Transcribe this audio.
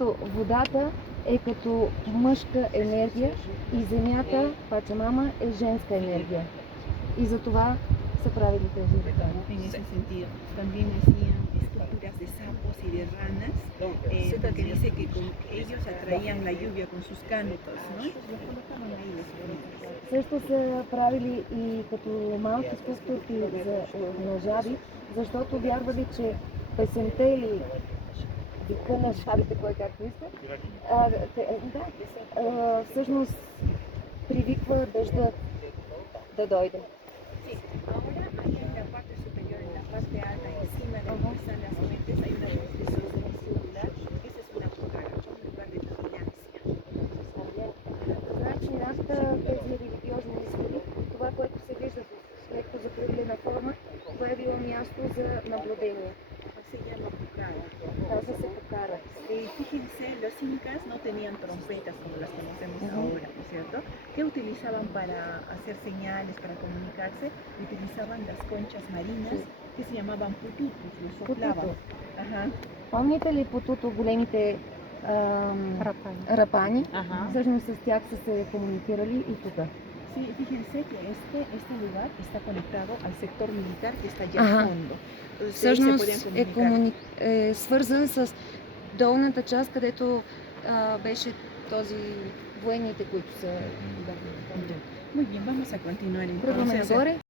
Защото водата е като мъжка енергия и земята, Пачамама, е женска енергия. И за това са правили тези ритуали. En ese sentido, también hacían esculturas de sapos y de ranas, porque dice que con ellos atraían la lluvia con sus cantos, ¿no? Entonces los colocaban ahí las figuritas. Също са правили и като малки скулптурки на жаби, защото вярвали, че песента или вика на жабите, кой както иска, всъщност привиква дъжда да дойде. Sí, ahora ahí en la parte superior, en la parte alta, encima de donde están las fuentes, hay una construcción circular. Esa es una cucaracha, un lugar de vigilancia. Значи нашите тези религиозни изходи, това, което се вижда в леко закръглена форма, това е било място за наблюдение. Se llama pucara. Casa se pucara. Fíjense, los incas no tenían trompetas como las conocemos ahora, ¿no es cierto? ¿Qué utilizaban para hacer señales, para comunicarse? Utilizaban las conchas marinas que se llamaban pututus, los soplaban. Ajá. Помните ли потуто големите рапани? Всъщност с тях са се комуникирали и тук. Sí, fíjense que este lugar está conectado al sector militar que está allá al fondo. Всъщност е свързан с долната част, където беше този военните, които са... Muy bien, vamos a continuar Тръгваме entonces. нагоре.